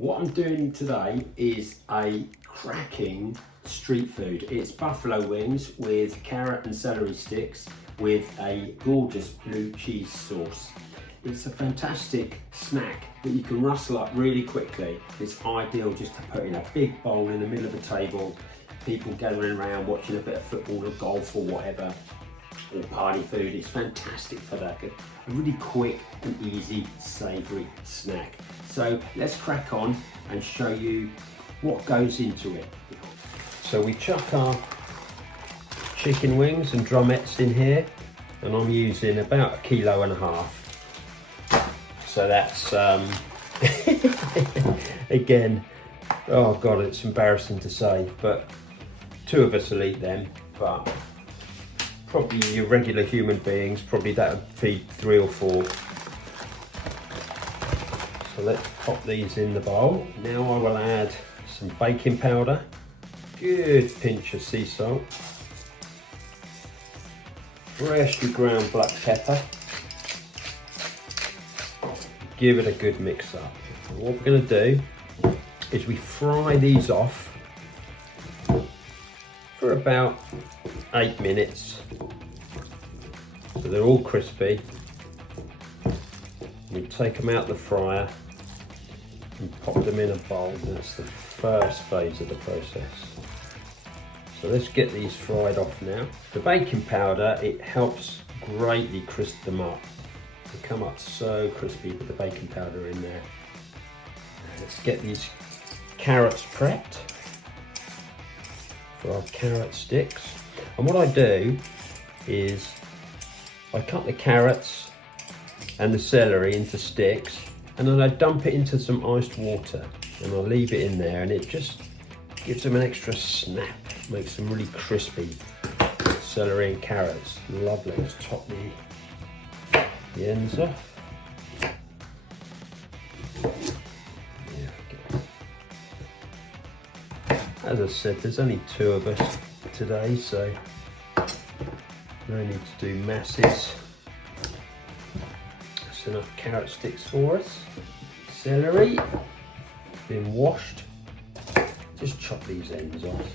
What I'm doing today is a cracking street food. It's buffalo wings with carrot and celery sticks with a gorgeous blue cheese sauce. It's a fantastic snack that you can rustle up really quickly. It's ideal just to put in a big bowl in the middle of the table, people gathering around watching a bit of football or golf or whatever, or party food. It's fantastic for that. A really quick and easy savoury snack. So let's crack on and show you what goes into it. So we chuck our chicken wings and drumettes in here, and I'm using about 1.5 kilos. So that's again, oh god, it's embarrassing to say, but 2 of us will eat them, but probably your regular human beings, probably that would feed 3 or 4. So let's pop these in the bowl. Now I will add some baking powder, good pinch of sea salt, freshly ground black pepper. Give it a good mix up. And what we're going to do is we fry these off for about 8 minutes, so they're all crispy. We take them out the fryer and pop them in a bowl. That's the first phase of the process. So let's get these fried off now. The baking powder, it helps greatly crisp them up. They come up so crispy with the baking powder in there. Let's get these carrots prepped for our carrot sticks. And what I do is I cut the carrots and the celery into sticks, and then I dump it into some iced water and I'll leave it in there, and it just gives them an extra snap, makes them really crispy. Celery and carrots, lovely. Let's top the ends off. As I said, there's only 2 of us today, so no need to do masses. That's enough carrot sticks for us. Celery, been washed. Just chop these ends off.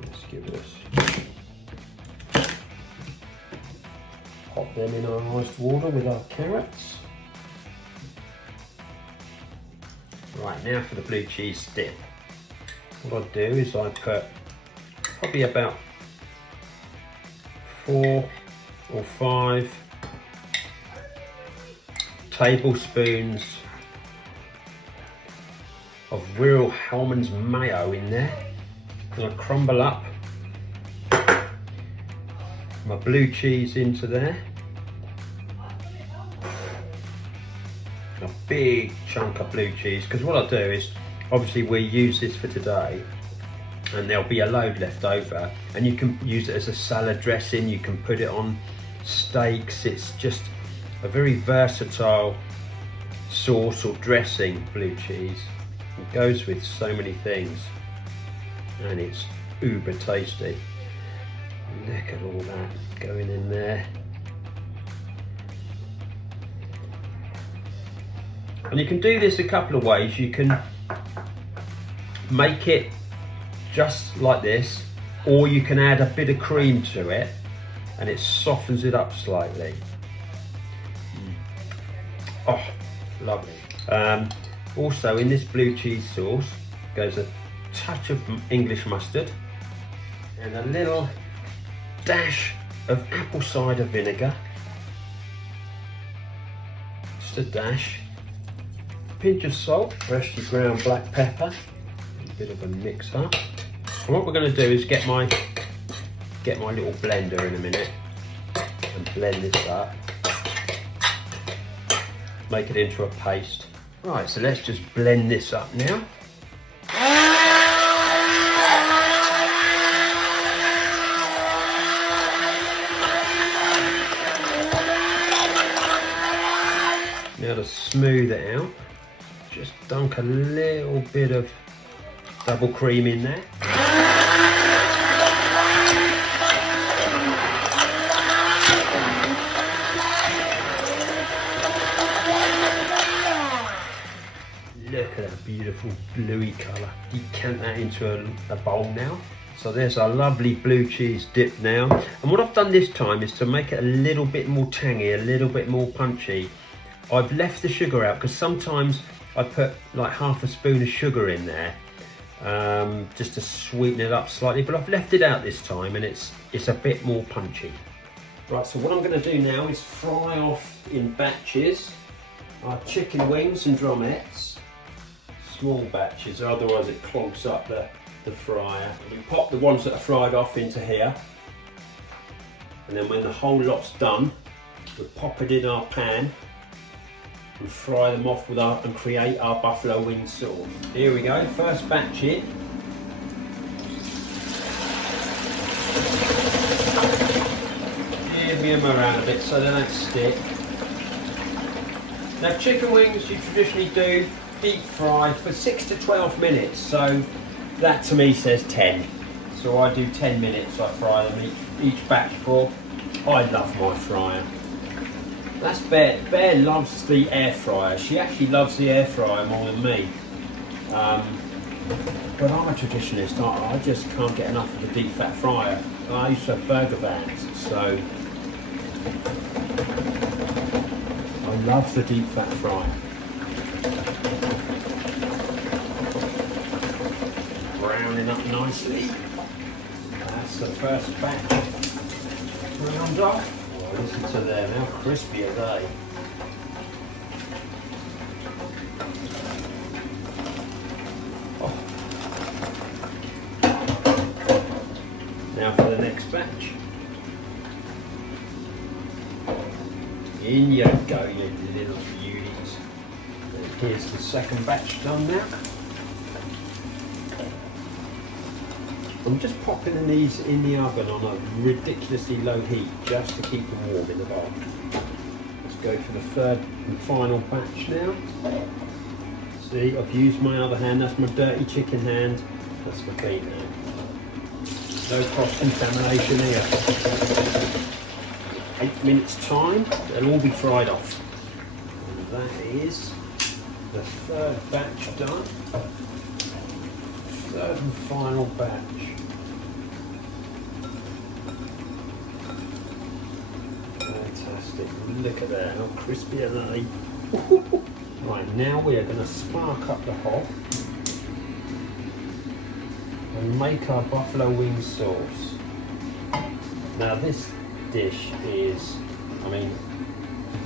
Let's give it a pop them in our iced water with our carrots. Right, now for the blue cheese dip. What I do is I put probably about 4 or 5 tablespoons of real Hellmann's mayo in there, and I crumble up my blue cheese into there. A big chunk of blue cheese, because what I'll do is, obviously we use this for today and there'll be a load left over, and you can use it as a salad dressing, you can put it on steaks. It's just a very versatile sauce or dressing, blue cheese. It goes with so many things and it's uber tasty. Look at all that going in there. And you can do this a couple of ways. You can make it just like this, or you can add a bit of cream to it and it softens it up slightly. Oh, lovely. Also in this blue cheese sauce goes a touch of English mustard and a little dash of apple cider vinegar. Just a dash. Pinch of salt, freshly ground black pepper, a bit of a mix up. And what we're going to do is get my little blender in a minute and blend this up, make it into a paste. Right, so let's just blend this up now. Now to smooth it out, just dunk a little bit of double cream in there. Look at that beautiful bluey colour. Decant that into a bowl now. So there's our lovely blue cheese dip now. And what I've done this time is to make it a little bit more tangy, a little bit more punchy. I've left the sugar out because sometimes I put like half a spoon of sugar in there just to sweeten it up slightly, but I've left it out this time and it's a bit more punchy. Right, so what I'm going to do now is fry off in batches our chicken wings and drumettes. Small batches, otherwise it clogs up the fryer. We pop the ones that are fried off into here, and then when the whole lot's done, we pop it in our pan and fry them off with and create our buffalo wing sauce. Here we go, first batch in. Give them around a bit so they don't stick. Now chicken wings you traditionally do deep fry for 6 to 12 minutes, so that to me says 10. So I do 10 minutes, I fry them each batch for. I love my fryer. That's Bear. Bear loves the air fryer. She actually loves the air fryer more than me. But I'm a traditionalist. I just can't get enough of the deep fat fryer. I used to have burger vans, so I love the deep fat fryer. Browning up nicely. That's the first batch round off. Oh, listen to them, how crispy are they? Oh. Now for the next batch. In you go, you little beauties. And here's the second batch done now. I'm just popping these in the oven on a ridiculously low heat just to keep them warm in the bowl. Let's go for the third and final batch now. See, I've used my other hand, that's my dirty chicken hand, that's my clean hand. No cross-contamination here. 8 minutes time, they'll all be fried off. And that is the third batch done. Third and final batch. Fantastic, look at that, how crispy are they? Right, now we are going to spark up the hob and make our buffalo wing sauce. Now this dish is, I mean,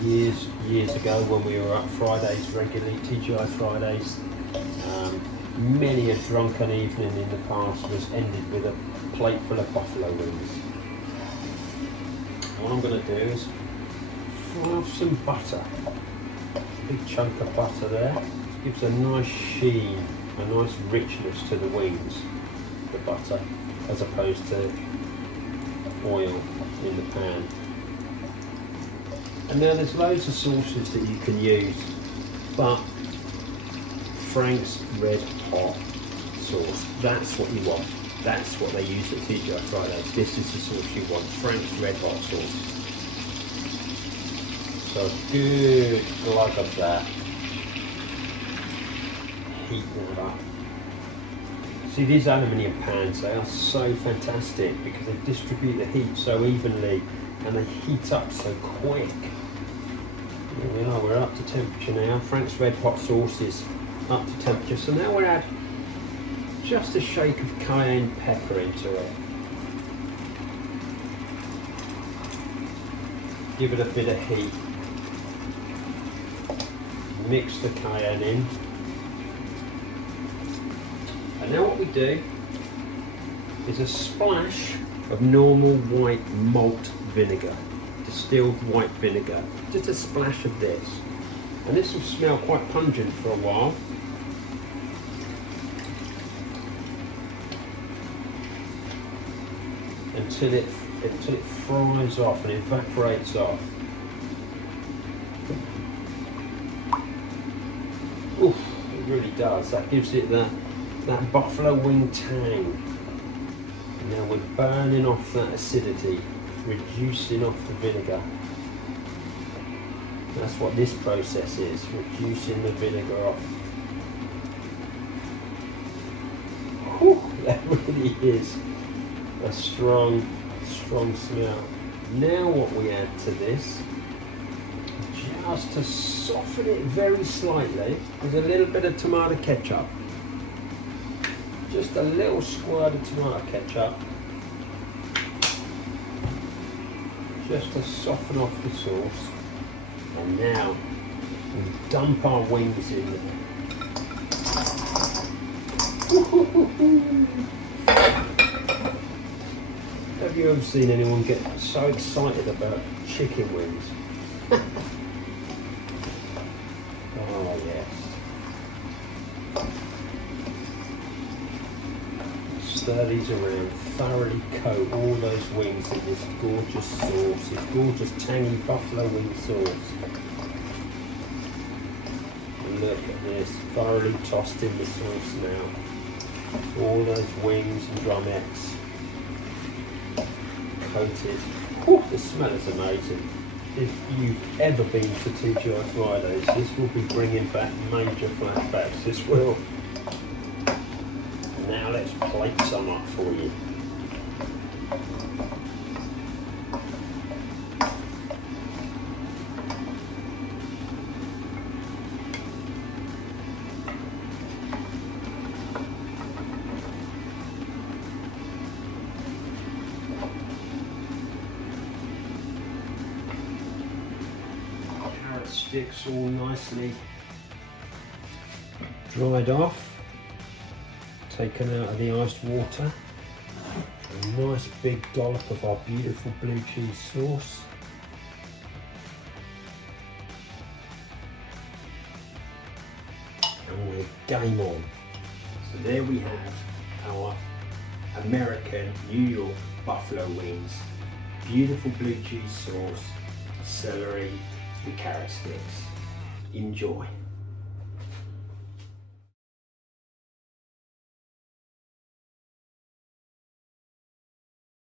years ago when we were up Fridays regularly, TGI Fridays, many a drunken evening in the past was ended with a plate full of buffalo wings. What I'm going to do is fry off some butter, a big chunk of butter there. It gives a nice sheen, a nice richness to the wings, the butter, as opposed to oil in the pan. And now there's loads of sauces that you can use, but Frank's Red Hot sauce, that's what you want. That's what they use at TGI Fridays. This is the sauce you want, Frank's Red Hot sauce. So good glug of that. Heat that up. See, these aluminium pans, they are so fantastic because they distribute the heat so evenly and they heat up so quick. There we are, we're up to temperature now. Frank's Red Hot sauce is up to temperature. So now we'll add just a shake of cayenne pepper into it. Give it a bit of heat. Mix the cayenne in. And now what we do is a splash of normal white malt vinegar, distilled white vinegar, just a splash of this. And this will smell quite pungent for a while. Until it fries off and evaporates off. Oof, it really does. That gives it that buffalo wing tang. And now we're burning off that acidity, reducing off the vinegar. That's what this process is, reducing the vinegar off. That really is a strong, strong smell. Now what we add to this, just to soften it very slightly, is a little bit of tomato ketchup. Just a little squirt of tomato ketchup. Just to soften off the sauce. And now we dump our wings in there. Have you ever seen anyone get so excited about chicken wings? Oh yes. Stir these around, thoroughly coat all those wings in this gorgeous sauce, this gorgeous tangy buffalo wing sauce. And look at this, thoroughly tossed in the sauce now. All those wings and drumettes coated. Whew, the smell is amazing. If you've ever been to TGI Fridays, this will be bringing back major flashbacks. This will. Now let's plate some up for you. Carrot sticks all nicely dried off. Taken out of the iced water, a nice big dollop of our beautiful blue cheese sauce, and we're game on. So there we have our American New York buffalo wings, beautiful blue cheese sauce, celery and carrot sticks. Enjoy.